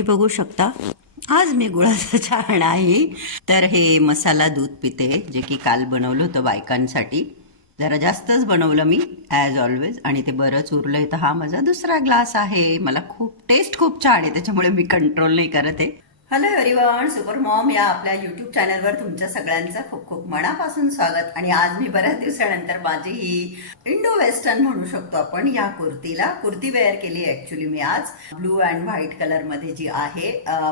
तुम्ही बघू शकता. आज मी गुळाचा चहा नाही तर हे मसाला दूध पिते जे की काल बनवलं होतं बायकांसाठी. जरा जास्तच बनवलं मी ॲज ऑलवेज आणि ते बरंच उरलंय. तर हा माझा दुसरा ग्लास आहे. मला खूप टेस्ट खूप छान आहे. त्याच्यामुळे मी कंट्रोल नाही करत आहे. हॅलो एव्हरीवन सुपर मॉम या आपल्या युट्यूब चॅनलवर तुमच्या सगळ्यांचं खूप खूप मनापासून स्वागत. आणि आज मी बऱ्याच दिवसानंतर माझी ही इंडो वेस्टर्न म्हणू शकतो आपण या कुर्तीला. कुर्ती वेअर केली ऍक्च्युली मी आज. ब्लू अँड व्हाईट कलरमध्ये जी आहे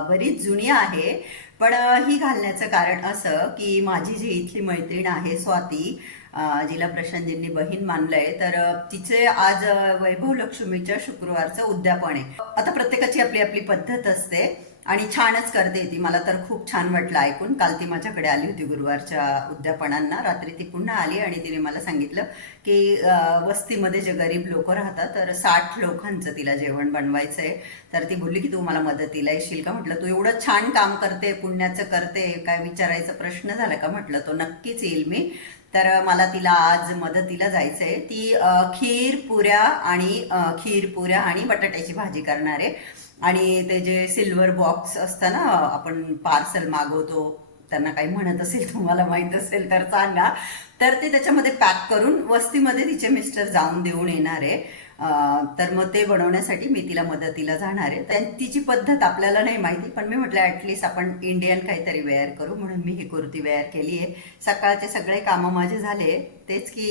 बरीच जुनी आहे. पण ही घालण्याचं कारण असं की माझी जी इथली मैत्रीण आहे स्वाती जिला प्रशांतजींनी बहीण मानलंय तर तिचे आज वैभव लक्ष्मीच्या शुक्रवारचं उद्यापन आहे. आता प्रत्येकाची आपली आपली पद्धत असते. आणि छानच करते ती. मला तर खूप छान वाटलं ऐकून. काल ती माझ्याकडे आली होती गुरुवारच्या उद्यापनांना. रात्री ती पुन्हा आली आणि तिने मला सांगितलं की वस्तीमध्ये जे गरीब लोक राहतात तर साठ लोकांचं तिला जेवण बनवायचं आहे तर ती बोलली की तू मला मदतीला येशील का? म्हटलं तू एवढं छान काम करते पुण्याचं करते काय विचारायचा प्रश्न झाला का? म्हटलं तो नक्कीच येईल मी. तर मला तिला आज मदतीला जायचं आहे ती खीर पुऱ्या आणि खीर पुऱ्या आणि बटाट्याची भाजी करणार. आहे आणि ते जे सिल्वर बॉक्स असतं ना आपण पार्सल मागवतो त्यांना काही म्हणत असेल तुम्हाला माहीत असेल तर सांगा. तर ते त्याच्यामध्ये पॅक करून वस्तीमध्ये तिचे मिस्टर जाऊन देऊन येणार आहे. तर मग ते बनवण्यासाठी मी तिला मदतीला जाणार आहे. तर तिची पद्धत आपल्याला नाही माहिती पण मी म्हटलं ॲटलिस्ट आपण इंडियन काहीतरी वेअर करू. म्हणून मी ही कुर्ती वेअर केली आहे. सकाळचे सगळे कामं माझे झाले. तेच की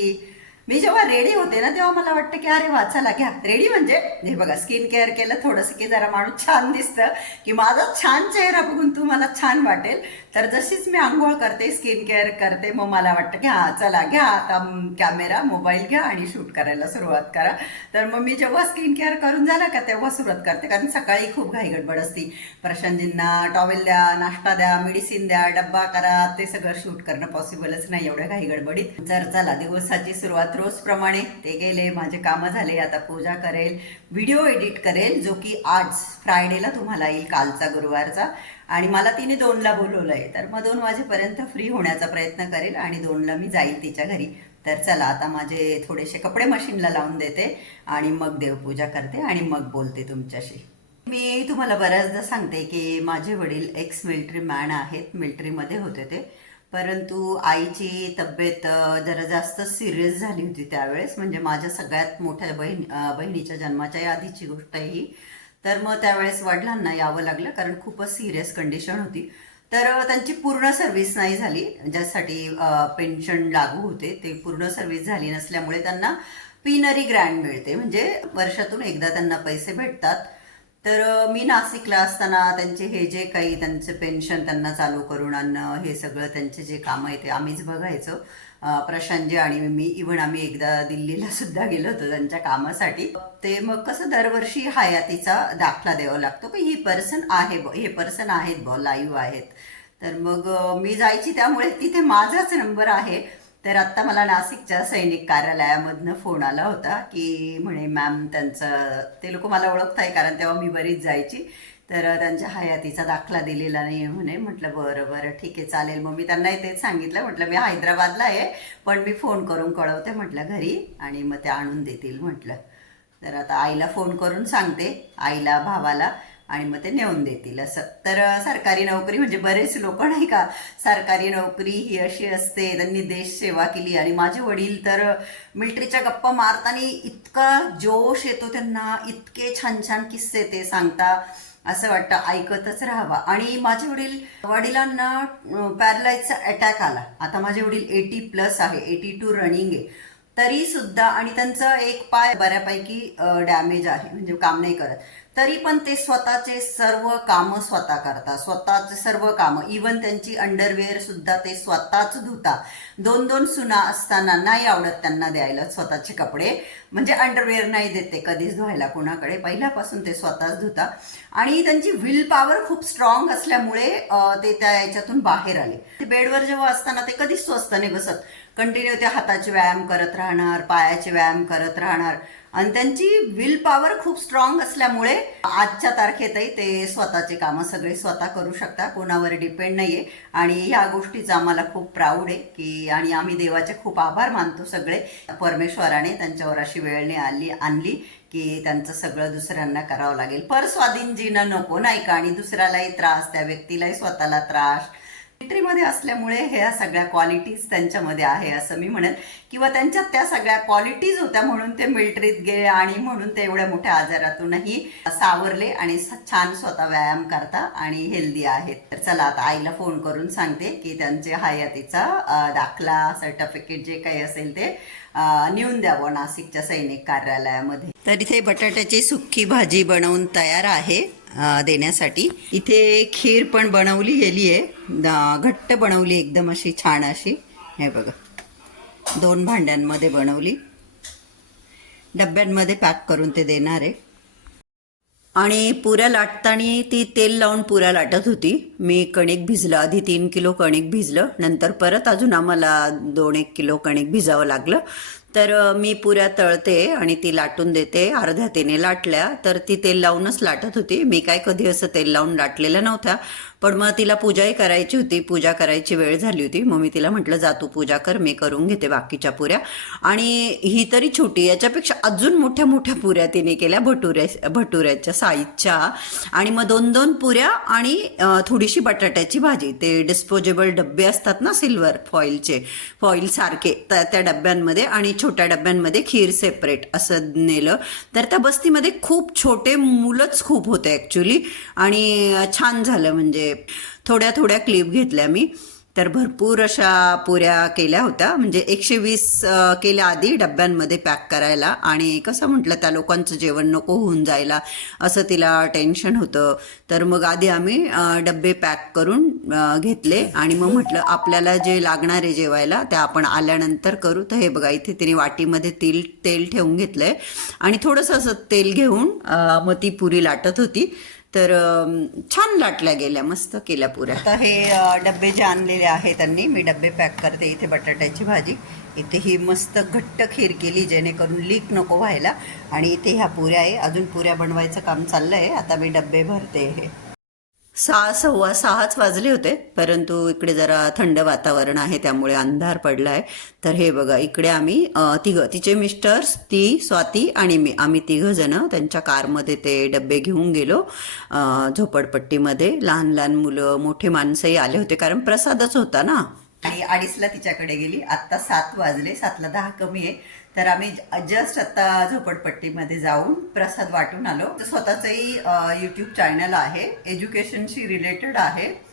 मी जेव्हा रेडी होते ना तेव्हा मला वाटतं की अरे वा चला घ्या. रेडी म्हणजे हे बघा स्किन केअर केलं थोडंसं की जरा माणूस छान दिसतं की माझा छान चेहरा बघून तुम्हाला छान वाटेल. तर जशीच मी आंघोळ करते स्किन केअर करते मग मला वाटतं की हां चला घ्या आता कॅमेरा मोबाईल घ्या आणि शूट करायला सुरुवात करा. तर मग मी जेव्हा स्किन केअर करून झालं का तेव्हा सुरुवात करते कारण सकाळी खूप घाई गडबड असती. प्रशांतजींना टॉवेल द्या नाश्ता द्या मेडिसिन द्या डब्बा करा ते सगळं शूट करणं पॉसिबलच नाही एवढ्या घाई गडबडीत तर चला दिवसाची सुरुवात रोजप्रमाणे ते गेले माझे कामं झाले आता पूजा करेल व्हिडिओ एडिट करेल जो की आज फ्रायडेला तुम्हाला येईल कालचा गुरुवारचा. आणि मला तिने दोनला बोलवलं आहे तर मग दोन वाजेपर्यंत फ्री होण्याचा प्रयत्न करेल आणि दोनला मी जाईल तिच्या घरी. तर चला आता माझे थोडेसे कपडे मशीनला लावून देते आणि मग देवपूजा करते आणि मग बोलते तुमच्याशी. मी तुम्हाला बऱ्याचदा सांगते की माझे वडील एक्स मिलिटरी मॅन आहेत मिलिटरीमध्ये होते ते. परंतु आईची तब्येत जरा जास्त सिरियस झाली होती त्यावेळेस. म्हणजे माझ्या सगळ्यात मोठ्या बहीण बहिणीच्या जन्माच्या आधीची गोष्ट आहे ही. तर मग त्यावेळेस वडिलांना यावं लागलं कारण खूपच सिरियस कंडिशन होती. तर त्यांची पूर्ण सर्व्हिस नाही झाली. ज्यासाठी पेन्शन लागू होते ते पूर्ण सर्व्हिस झाली नसल्यामुळे त्यांना पिनरी ग्रँड मिळते. म्हणजे वर्षातून एकदा त्यांना पैसे भेटतात. तर मी नाशिकला असताना त्यांचे हे जे काही त्यांचं पेन्शन त्यांना चालू करून आणणं हे सगळं त्यांचे जे कामं आहे ते आम्हीच बघायचो. प्रशांत प्रशांतजी आणि मी इव्हन आम्ही एकदा दिल्लीला सुद्धा गेलो होतो त्यांच्या कामासाठी. ते मग कसं दरवर्षी हयातीचा दाखला द्यावा लागतो की ही पर्सन आहे हे पर्सन आहेत बॉ लाईव्ह आहेत. तर मग मी जायची त्यामुळे तिथे माझाच नंबर आहे. तर आत्ता मला नाशिकच्या सैनिक कार्यालयामधनं फोन आला होता की म्हणे मॅम त्यांचं ते लोक मला ओळखताय कारण तेव्हा मी बरीच जायची. तर त्यांच्या हयातीचा दाखला दिलेला नाही आहे म्हणे. म्हटलं बरं बरं ठीक आहे चालेल. मग मी त्यांनाही तेच सांगितलं. म्हटलं मी हैदराबादला आहे पण मी फोन करून कळवते. म्हटलं घरी. आणि मग ते आणून देतील म्हटलं. तर आता आईला फोन करून सांगते आईला भावाला. आणि मग ते नेऊन देतील असं. तर सरकारी नोकरी म्हणजे बरेच लोक नाही का सरकारी नोकरी ही अशी असते त्यांनी देश सेवा केली. आणि माझे वडील तर मिलिटरीच्या गप्पा मारताना इतका जोश येतो त्यांना इतके छान छान किस्से ते सांगता असं वाटतं ऐकतच राहावा. आणि माझे वडील वडिलांना पॅरलाईजचा अटॅक आला. आता माझे वडील एटी प्लस आहे एटी टू रनिंग आहे. तरी सुद्धा आणि त्यांचा एक पाय बऱ्यापैकी डॅमेज आहे म्हणजे काम नाही करत. तरी पण ते स्वतःचे सर्व कामं स्वतः करतात. स्वतःचे सर्व कामं इवन त्यांची अंडरवेअर सुद्धा ते स्वतःच धुता दोन दोन सुना असताना नाही आवडत त्यांना द्यायला स्वतःचे कपडे. म्हणजे अंडरवेअर नाही देते कधीच धुवायला कोणाकडे. पहिल्यापासून ते स्वतःच धुता आणि त्यांची विल पॉवर खूप स्ट्रॉंग असल्यामुळे ते त्या याच्यातून बाहेर आले. ते बेडवर जेव्हा असताना ते कधीच स्वस्त नाही बसत. कंटिन्यू ते हाताचे व्यायाम करत राहणार पायाचे व्यायाम करत राहणार. आणि त्यांची विल पॉवर खूप स्ट्रॉंग असल्यामुळे आजच्या तारखेतही ते स्वतःचे कामं सगळे स्वतः करू शकता कोणावर डिपेंड नाहीये. आणि ह्या गोष्टीचा आम्हाला खूप प्राऊड आहे की आणि आम्ही देवाचे खूप आभार मानतो सगळे. परमेश्वराने त्यांच्यावर अशी वेळने आली आणली की त्यांचं सगळं दुसऱ्यांना करावं लागेल. परस्वाधीन जीणं नको नाही का आणि दुसऱ्यालाही त्रास त्या व्यक्तीलाही स्वतःला त्रास. मिलिटरीमध्ये असल्यामुळे ह्या सगळ्या क्वालिटीज त्यांच्यामध्ये आहे असं मी म्हणेन. किंवा त्यांच्यात त्या सगळ्या क्वालिटीज होत्या म्हणून ते मिलिटरीत गेले आणि म्हणून ते एवढ्या मोठ्या आजारातूनही सावरले आणि छान स्वतः व्यायाम करता आणि हेल्दी आहेत. तर चला आता आईला फोन करून सांगते की त्यांचे हयातीचा दाखला सर्टिफिकेट जे काही असेल ते नेऊन द्यावं नाशिकच्या सैनिक कार्यालयामध्ये. तर इथे बटाट्याची सुक्की भाजी बनवून तयार आहे. देण्यासाठी. इथे खीर पण बनवली गेली आहे. घट्ट बनवली एकदम अशी छान अशी. हे बघा. दोन भांड्यांमध्ये बनवली. डब्यांमध्ये पॅक करून ते देणार आहे. आणि पुऱ्या लाटताना ती तेल लावून पुऱ्या लाटत होती. मी कणिक भिजलं. आधी तीन किलो कणिक भिजलं. नंतर परत अजून आम्हाला दोन एक किलो कणिक भिजावं लागलं. तर मी पुऱ्या तळते आणि ती लाटून देते. अर्ध्या तेने लाटल्या तर ती तेल लावूनच लाटत होती. मी काय कधी असं तेल लावून लाटलेलं नव्हत्या पण मग तिला पूजाही करायची होती. पूजा करायची वेळ झाली होती. मग मी तिला म्हटलं जा तू पूजा कर. मी करून घेते बाकीच्या पुऱ्या. आणि ही तरी छोटी याच्यापेक्षा अजून मोठ्या मोठ्या पुऱ्या तिने केल्या. भटुऱ्या भटुऱ्याच्या साईजच्या. आणि मग दोन दोन पुऱ्या आणि थोडीशी बटाट्याची भाजी. ते डिस्पोजेबल डब्बे असतात ना सिल्वर फॉईलचे फॉईल सारखे त्या त्या डब्यांमध्ये. आणि छोट्या डब्यांमध्ये खीर सेपरेट असं नेलं. तर त्या बस्तीमध्ये खूप छोटे मुलंच खूप होते ॲक्च्युली आणि छान झालं म्हणजे थोड्या थोड्या क्लिप घेतल्या मी. तर भरपूर अशा पुऱ्या केल्या होत्या. म्हणजे एकशे वीस केल्या आधी डब्यांमध्ये पॅक करायला. आणि कसं म्हटलं त्या लोकांचं जेवण नको होऊन जायला. असं तिला टेन्शन होतं. तर मग आधी आम्ही डबे डब्बे पॅक करून घेतले. आणि मग म्हटलं आपल्याला जे लागणार आहे जेवायला ते आपण आल्यानंतर करू. तर हे बघा इथे तिने वाटीमध्ये तेल तेल ठेवून घेतलंय. आणि थोडंसं असं तेल घेऊन मग ती पुरी लाटत होती. तर छान लाटल्या गेल्या मस्त केल्या पुऱ्या. आता हे डबे जे आणलेले आहे त्यांनी मी डबे पॅक करते इथे बटाट्याची भाजी. इथे ही मस्त घट्ट खीर केली जेणेकरून लीक नको व्हायला. आणि इथे ह्या पुऱ्या आहे. अजून पुऱ्या बनवायचं काम चाललं आहे आता मी डबे भरते हे. सहा सव्वा सहाच वाजले होते परंतु इकडे जरा थंड वातावरण आहे त्यामुळे अंधार पडला आहे तर हे बघा इकडे आम्ही तिघं तिचे मिस्टर्स ती स्वाती आणि मी. आम्ही तिघं जण त्यांच्या कारमध्ये ते डबे घेऊन गेलो झोपडपट्टीमध्ये. लहान लहान मुलं मोठे माणसंही आले होते कारण प्रसादच होता ना. आणि अडीचला तिच्याकडे गेली. आत्ता सात वाजले सातला दहा कमी आहे. तर आम्ही जस्ट आता झोपडपट्टीमध्ये जाऊन प्रसाद वाटून आलो. तर स्वतःचंही यूट्यूब चॅनल आहे. एज्युकेशनशी रिलेटेड आहे.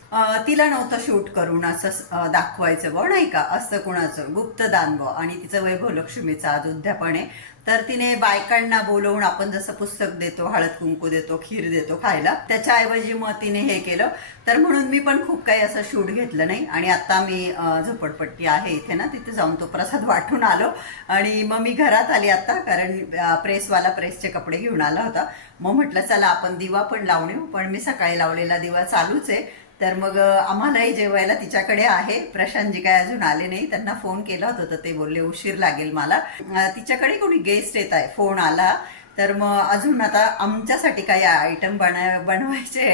तिला नव्हतं शूट करून असं दाखवायचं ब नाही का? असं कुणाचं? गुप्तदान बुवा. आणि तिचं वैभव लक्ष्मीचं आज उद्यापन आहे. तर तिने बायकांना बोलवून आपण जसं पुस्तक देतो हळद कुंकू देतो खीर देतो खायला त्याच्याऐवजी मग तिने हे केलं. तर म्हणून मी पण खूप काही असं शूट घेतलं नाही. आणि आता मी झोपडपट्टी आहे इथे ना तिथे जाऊन तो प्रसाद वाटून आलो. आणि मग मी घरात आली आता कारण प्रेसवाला प्रेसचे कपडे घेऊन आला होता. मग म्हटलं चला आपण दिवा पण लावणे पण मी सकाळी लावलेला दिवा चालूच आहे. तर मग आम्हालाही जेवायला तिच्याकडे आहे. प्रशांतजी काय अजून आले नाही. त्यांना फोन केला होता तर ते बोलले उशीर लागेल मला. तिच्याकडे कोणी गेस्ट येत आहे. फोन आला. तर मग अजून आता आमच्यासाठी काही आयटम बन बनवायचे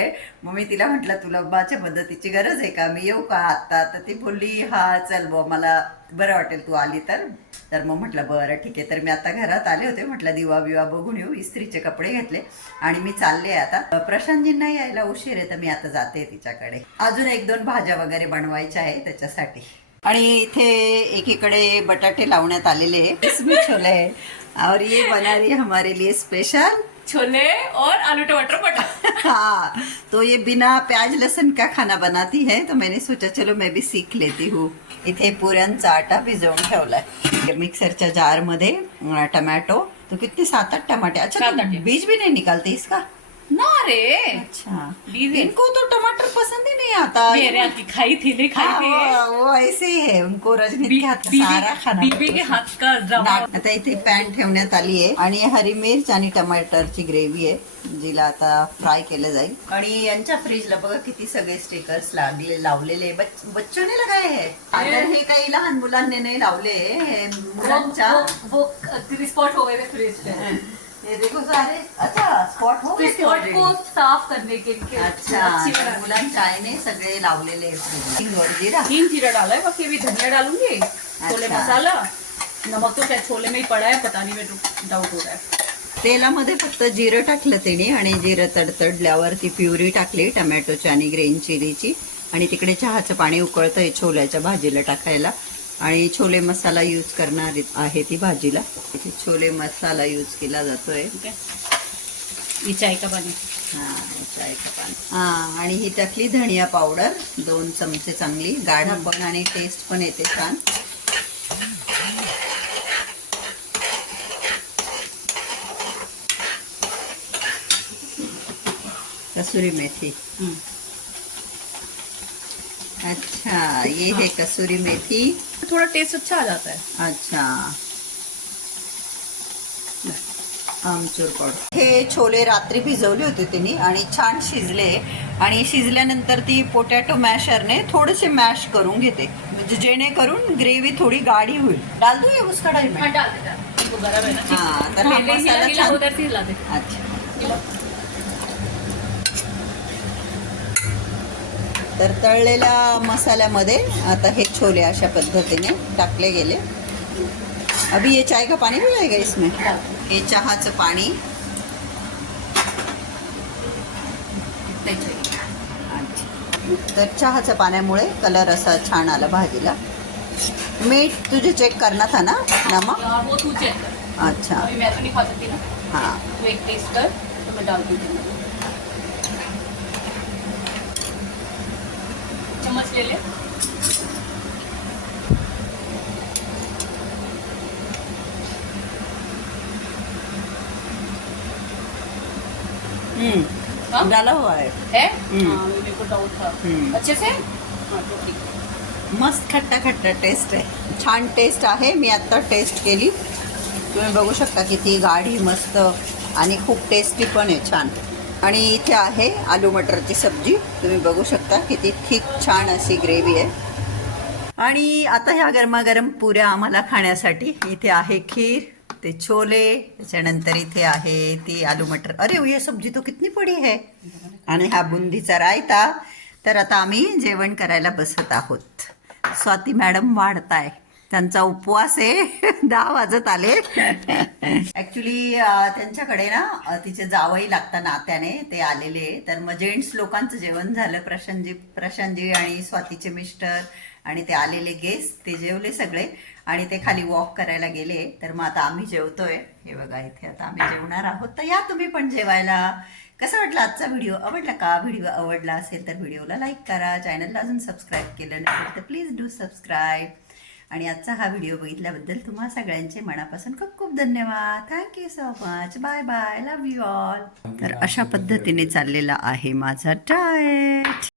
मग मी तिला म्हटलं तुला माझ्या मदतीची गरज आहे का? मी येऊ का आत्ता? तर ती बोलली हा चल बुवा मला बरं वाटेल. तू आली तर. तर मग म्हटलं बरं ठीक आहे. तर मी आता घरात आले होते. म्हटलं दिवा बिवा बघून येऊ. इस्त्रीचे कपडे घेतले आणि मी चालले आता. प्रशांतजींना यायला उशीर आहे तर मी आता जाते तिच्याकडे. अजून एक दोन भाज्या वगैरे बनवायच्या आहे त्याच्यासाठी. आणि इथे एकीकडे बटाटे लावण्यात आलेले आहे. छोले. और ये बना रही है हमारे लिए स्पेशल छोले और आलू टमाटर मटर हाँ तो ये बिना प्याज लहसुन का खाना बनाती है तो मैंने सोचा चलो मैं भी सीख लेती हूँ। इथे पुऱ्यांचा आटा भिजवून ठेवलाय मिक्सरच्या जारमध्ये अं, टमॅटो तो कितने सात आठ टमाटे अच्छा। बीज भी नहीं निकालते इसका ना रे. अच्छा. है। इनको तो टमाटर पसंद ही नहीं आता. मेरे हाथ की खाई थी नहीं खाई हाँ, थी वो, वो ऐसे ही है उनको रजनीत बी- के हाथ का सारा खाना बीबी के हाथ का नाट- आता इथे पॅन ठेवण्यात आली आहे. आणि हरी मिर्च आणि टमाटरची ग्रेव्ही आहे जिला आता फ्राय केलं जाईल. आणि यांच्या फ्रीजला बघा किती सगळे स्टिकर्स लागले लावलेले बच- बच्चों ने लगाए है. आता हे काही लहान मुलांनी नाही लावले हे मुलांच्या वो वो वो स्पॉट हो गए थे फ्रिज पे. देखो सारे। अच्छा स्पॉट हो तो गए थे स्पॉट already. को साफ करने के लिए अच्छा अच्छी बनाने मुलांच्या आईने सगळे लावलेले आहे फ्रीजला. हिंग और जिरा तीन जीरा डाला है बाकी अभी धनिया डालूंगी. छोले। मसाला. नमक तो छोले में ही पड़ा है पता नहीं मेरे को डाउट हो रहा है. तेलामध्ये फक्त जिरं टाकलं त्याने आणि जिरं तडतडल्यावर ती प्युरी टाकली टमॅटोची आणि ग्रीन चिलीची. आणि तिकडे चहाचं पाणी उकळतंय छोल्याच्या भाजीला टाकायला. आणि छोले मसाला यूज करणार आहे ती भाजीला. इथे छोले मसाला यूज केला जातोय. का पाणी? हा चाय का पाणी. हा आणि ही टाकली धनिया पावडर दोन चमचे चांगली गाढा पण आणि टेस्ट पण येते छान. कसुरी मेथी. अच्छा ये है कसुरी मेथी। थोड़ा टेस्ट अच्छा आ जाता है। अच्छा। आमचूर पावडर। हे छोले रात्री भिजवले होते त्यांनी आणि छान शिजले. आणि शिजल्यानंतर ती पोटॅटो मॅशरने थोडेसे मॅश करून घेते. म्हणजे जेणेकरून ग्रेव्ही थोडी गाढी होईल. डाल दो ये उस कढाई में हाँ डाल है ना हाँ, तर हा मसाला छान- अच्छा. तर तळलेल्या मसाल्यामध्ये आता हे छोले अशा पद्धतीने टाकले गेले. अभी ये चाय का पानी भी आएगा इसमें? हे चहाचं पाणी. तर चहाच्या पाण्यामुळे कलर असा छान आला भाजीला. मीठ तुझे चेक करना था ना कर. अच्छा. अभी मैं तो नहीं खा सकती ना. हाँ. तू एक टेस्ट कर तो मैं डाल दूँगी चम्मच ले ले हम्म? डाला हुआ है है? हम्म. हाँ मेरे को डाउट था हम्म. अच्छे से? हाँ तो ठीक. मस्त खट्टा खट्टा टेस्ट आहे. छान टेस्ट आहे. मी आत्ता टेस्ट केली. तुम्ही बघू शकता किती गाढी मस्त आणि खूप टेस्टी पण आहे छान. आणि इथे आहे आलू मटरची सब्जी. तुम्ही बघू शकता किती थिक छान अशी ग्रेव्ही आहे. आणि आता ह्या गरमागरम पुऱ्या आम्हाला खाण्यासाठी इथे आहे खीर ते छोले त्याच्यानंतर इथे आहे ती आलू मटर. अरे हे सब्जी तो कितनी पडी आहे? आणि हा बुंदीचा रायता. तर आता आम्ही जेवण करायला बसत आहोत. स्वाती मॅडम वाढताय. त्यांचा उपवास आहे. दहा वाजत आले. ऍक्च्युली त्यांच्याकडे ना तिचे जावई लागता नात्याने ते आलेले तर मग जेंट्स लोकांचं जेवण झालं. प्रशांतजी प्रशांतजी आणि स्वातीचे मिस्टर आणि ते आलेले गेस्ट ते जेवले सगळे. आणि ते खाली वॉक करायला गेले. तर मग आता आम्ही जेवतोय. हे बघा इथे आता आम्ही जेवणार आहोत. तर या तुम्ही पण जेवायला. कसा वाटला आजचा व्हिडिओ आवडला का? व्हिडिओ आवडला असेल तर व्हिडिओला लाईक करा. चॅनलला अजून सबस्क्राईब केलं नसेल तर प्लीज डू सबस्क्राईब आणि आजचा हा व्हिडिओ बघितल्याबद्दल तुम्हा सगळ्यांचे मनापासून खूप खूप धन्यवाद. Thank you so much bye bye love you all तर अशा पद्धतीने चाललेला आहे माझा डाएट